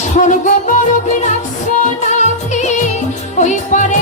স্বর্গ মরবি রাখছ ওই পারে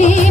be